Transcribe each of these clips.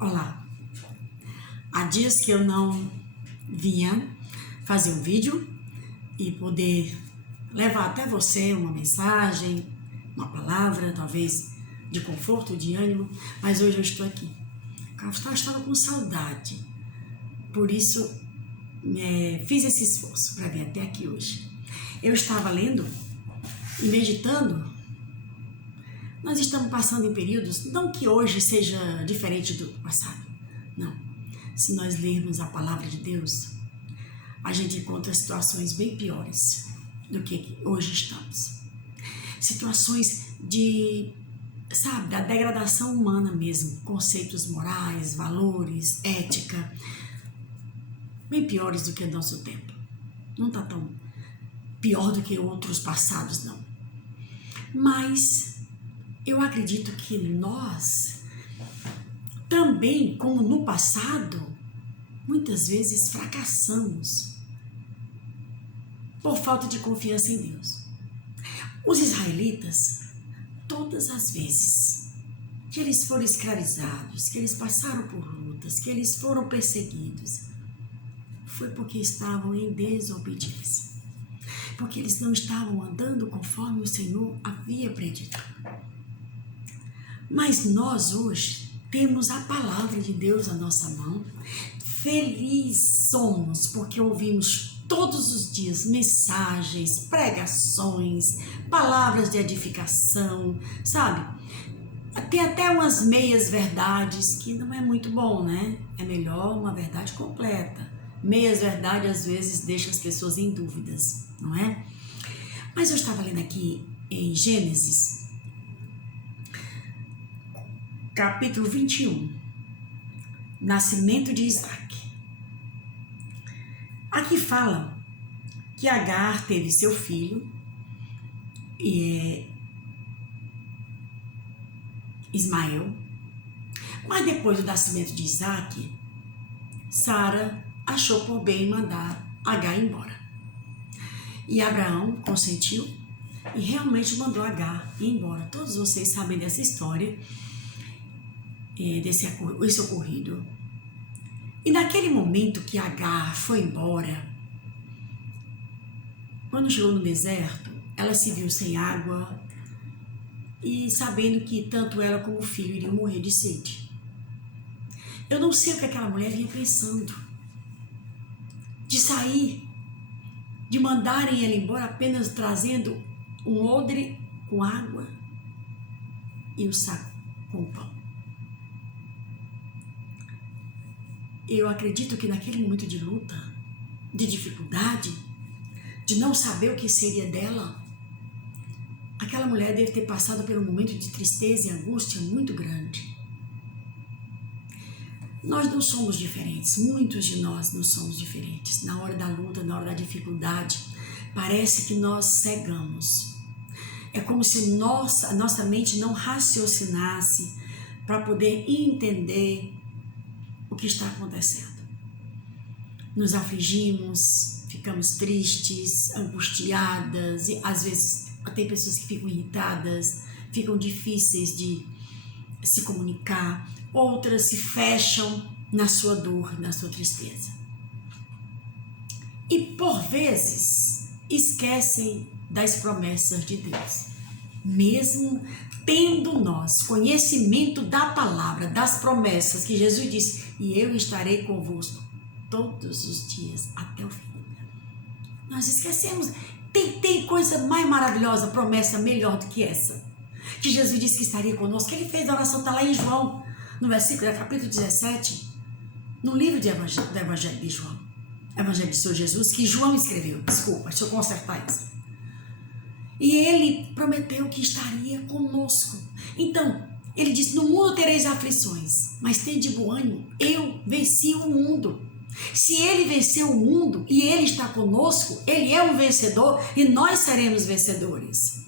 Olá, há dias que eu não vinha fazer um vídeo e poder levar até você uma mensagem, uma palavra, talvez de conforto, de ânimo, mas hoje eu estou aqui. Eu estava com saudade, por isso fiz esse esforço para vir até aqui hoje. Eu estava lendo e meditando. Nós estamos passando em períodos, não que hoje seja diferente do passado, não. Se nós lermos a palavra de Deus, a gente encontra situações bem piores do que hoje estamos. Situações da degradação humana mesmo, conceitos morais, valores, ética, bem piores do que o nosso tempo. Não está tão pior do que outros passados, não. Mas eu acredito que nós também, como no passado, muitas vezes fracassamos por falta de confiança em Deus. Os israelitas, todas as vezes que eles foram escravizados, que eles passaram por lutas, que eles foram perseguidos, foi porque estavam em desobediência. Porque eles não estavam andando conforme o Senhor havia predito. Mas nós hoje temos a palavra de Deus na nossa mão. Felizes somos porque ouvimos todos os dias mensagens, pregações, palavras de edificação, sabe? Tem até umas meias verdades que não é muito bom, né? É melhor uma verdade completa. Meias verdades às vezes deixam as pessoas em dúvidas, não é? Mas eu estava lendo aqui em Gênesis, capítulo 21, nascimento de Isaac. Aqui fala que Agar teve seu filho, Ismael, mas depois do nascimento de Isaac, Sara achou por bem mandar Agar embora. E Abraão consentiu e realmente mandou Agar ir embora. Todos vocês sabem dessa história, desse ocorrido. E naquele momento que Agar foi embora, quando chegou no deserto, ela se viu sem água e sabendo que tanto ela como o filho iriam morrer de sede. Eu não sei o que aquela mulher vinha pensando, de sair, de mandarem ela embora apenas trazendo um odre com água e um saco com pão. Eu acredito que naquele momento de luta, de dificuldade, de não saber o que seria dela, aquela mulher deve ter passado por um momento de tristeza e angústia muito grande. Nós não somos diferentes, muitos de nós não somos diferentes. Na hora da luta, na hora da dificuldade, parece que nós cegamos. É como se a nossa mente não raciocinasse para poder entender o que está acontecendo. Nos afligimos, ficamos tristes, angustiadas, e às vezes tem pessoas que ficam irritadas, ficam difíceis de se comunicar, outras se fecham na sua dor, na sua tristeza. E por vezes esquecem das promessas de Deus. Mesmo tendo nós conhecimento da palavra, das promessas que Jesus disse, e eu estarei convosco todos os dias até o fim. Nós esquecemos. Tem coisa mais maravilhosa, promessa melhor do que essa. Que Jesus disse que estaria conosco. Ele fez a oração, está lá em João, no versículo, capítulo 17, no livro do Evangelho de João. Evangelho de Senhor Jesus, que João escreveu. Desculpa, deixa eu consertar isso. E ele prometeu que estaria conosco. Então, ele disse, no mundo tereis aflições, mas tende bom ânimo, eu venci o mundo. Se ele venceu o mundo e ele está conosco, ele é um vencedor e nós seremos vencedores.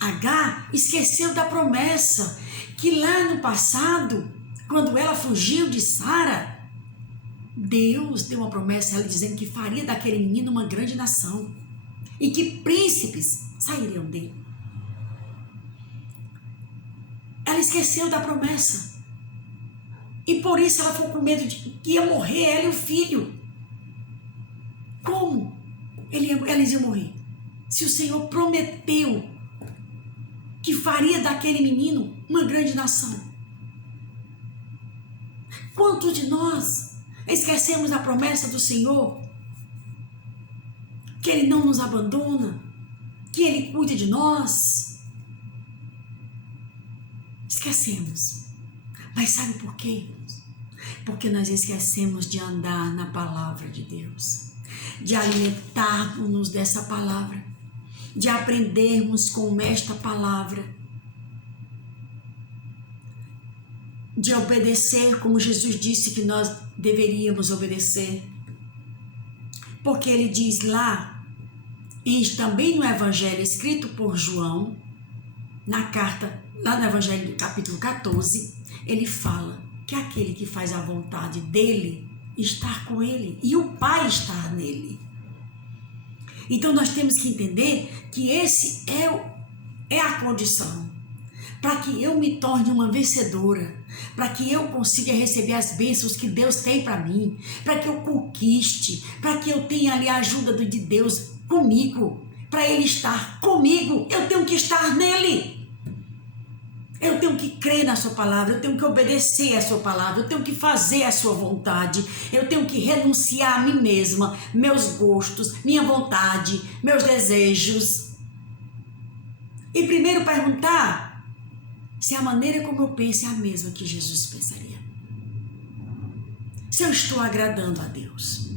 Agar esqueceu da promessa que lá no passado, quando ela fugiu de Sara, Deus deu uma promessa a ela dizendo que faria daquele menino uma grande nação e que príncipes sairiam dele. Ela esqueceu da promessa. E por isso ela ficou com medo de que ia morrer ela e o filho. Como eles iam morrer? Se o Senhor prometeu que faria daquele menino uma grande nação. Quantos de nós esquecemos da promessa do Senhor? Que Ele não nos abandona, que Ele cuida de nós. Esquecemos. Mas sabe por quê? Porque nós esquecemos de andar na palavra de Deus, de alimentarmos dessa palavra, de aprendermos com esta palavra, de obedecer como Jesus disse que nós deveríamos obedecer. Porque Ele diz lá, e também no Evangelho escrito por João, na carta, lá no Evangelho do capítulo 14, ele fala que aquele que faz a vontade dele está com ele e o Pai está nele. Então nós temos que entender que esse é a condição para que eu me torne uma vencedora, para que eu consiga receber as bênçãos que Deus tem para mim, para que eu conquiste, para que eu tenha ali a ajuda de Deus comigo, para Ele estar comigo, eu tenho que estar nele. Eu tenho que crer na sua palavra, eu tenho que obedecer a sua palavra, eu tenho que fazer a sua vontade, eu tenho que renunciar a mim mesma, meus gostos, minha vontade, meus desejos. E primeiro perguntar se a maneira como eu penso é a mesma que Jesus pensaria. Se eu estou agradando a Deus.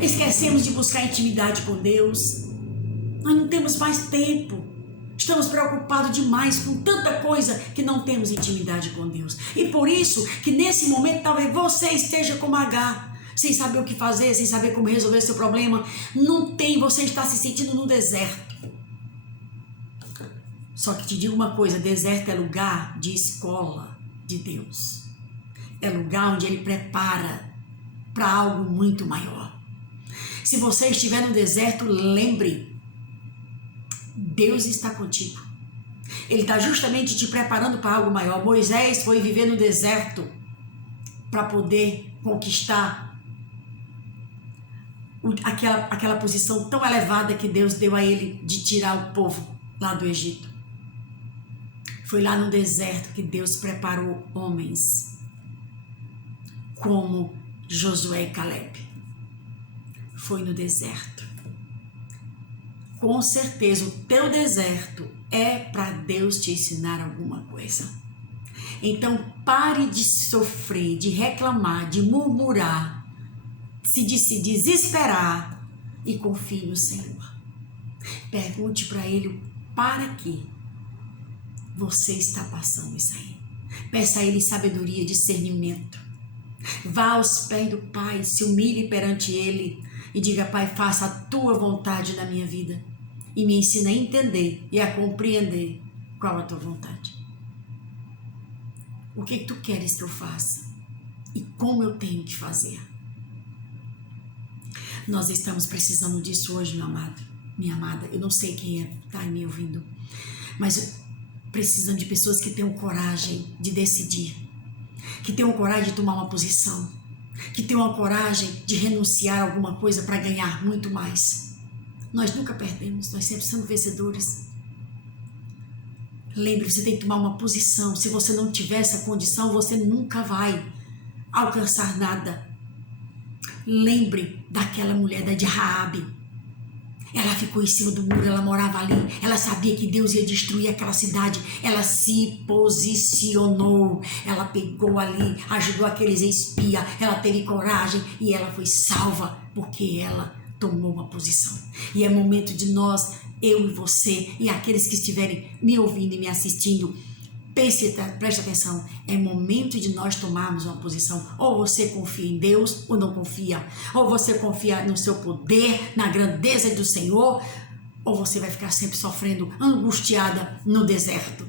Esquecemos de buscar intimidade com Deus. Nós não temos mais tempo. Estamos preocupados demais com tanta coisa que não temos intimidade com Deus. E por isso que nesse momento talvez você esteja como Agar, sem saber o que fazer, sem saber como resolver seu problema. Não tem, você está se sentindo no deserto. Só que te digo uma coisa, deserto é lugar de escola de Deus. É lugar onde Ele prepara para algo muito maior. Se você estiver no deserto, lembre, Deus está contigo. Ele está justamente te preparando para algo maior. Moisés foi viver no deserto para poder conquistar aquela posição tão elevada que Deus deu a ele de tirar o povo lá do Egito. Foi lá no deserto que Deus preparou homens como Josué e Caleb. Foi no deserto. Com certeza o teu deserto é para Deus te ensinar alguma coisa. Então pare de sofrer, de reclamar, de murmurar, de se desesperar e confie no Senhor. Pergunte para Ele para que você está passando isso aí. Peça a Ele sabedoria, discernimento. Vá aos pés do Pai, se humilhe perante Ele e diga: Pai, faça a tua vontade na minha vida e me ensina a entender e a compreender qual a tua vontade. O que tu queres que eu faça e como eu tenho que fazer. Nós estamos precisando disso hoje, meu amado, minha amada. Eu não sei quem está me ouvindo, mas precisamos de pessoas que tenham coragem de decidir, que tenham coragem de tomar uma posição, que tenham a coragem de renunciar a alguma coisa para ganhar muito mais. Nós nunca perdemos, nós sempre somos vencedores. Lembre, você tem que tomar uma posição. Se você não tiver essa condição, você nunca vai alcançar nada. Lembre daquela mulher de Raabe. Ela ficou em cima do muro, ela morava ali, ela sabia que Deus ia destruir aquela cidade, ela se posicionou, ela pegou ali, ajudou aqueles espias, ela teve coragem e ela foi salva, porque ela tomou uma posição. E é momento de nós, eu e você, e aqueles que estiverem me ouvindo e me assistindo, preste atenção, é momento de nós tomarmos uma posição. Ou você confia em Deus ou não confia, ou você confia no seu poder, na grandeza do Senhor, ou você vai ficar sempre sofrendo, angustiada no deserto,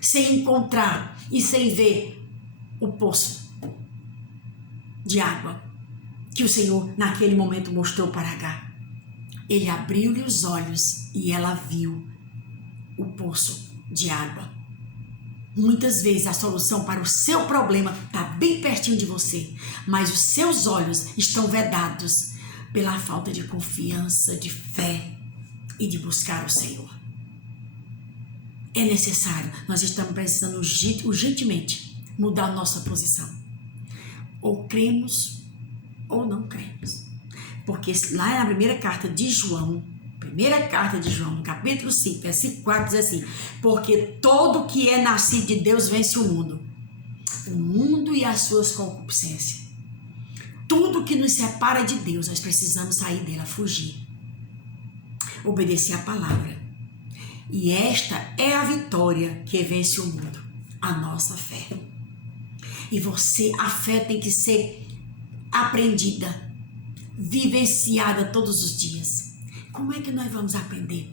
sem encontrar e sem ver o poço de água que o Senhor naquele momento mostrou para Agar. Ele abriu-lhe os olhos e ela viu o poço de água. Muitas vezes a solução para o seu problema está bem pertinho de você, mas os seus olhos estão vedados pela falta de confiança, de fé e de buscar o Senhor. É necessário, nós estamos precisando urgentemente mudar nossa posição. Ou cremos ou não cremos. Porque lá na primeira carta de João, no capítulo 5, versículo 4, diz assim: porque todo que é nascido de Deus vence o mundo e as suas concupiscências. Tudo que nos separa de Deus, nós precisamos sair dela, fugir. Obedecer a palavra. E esta é a vitória que vence o mundo, a nossa fé. E a fé tem que ser aprendida, vivenciada todos os dias. Como é que nós vamos aprender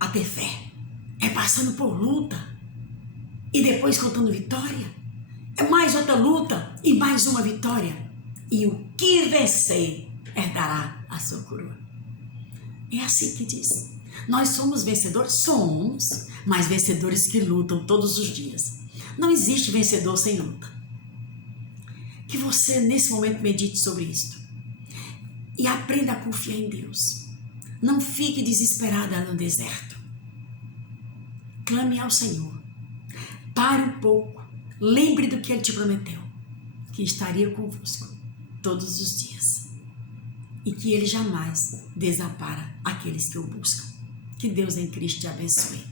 a ter fé? É passando por luta e depois contando vitória? É mais outra luta e mais uma vitória? E o que vencer herdará a sua coroa. É assim que diz. Nós somos vencedores? Somos, mas vencedores que lutam todos os dias. Não existe vencedor sem luta. Que você, nesse momento, medite sobre isto. E aprenda a confiar em Deus. Não fique desesperada no deserto. Clame ao Senhor. Pare um pouco. Lembre do que Ele te prometeu. Que estaria convosco todos os dias. E que Ele jamais desampara aqueles que o buscam. Que Deus em Cristo te abençoe.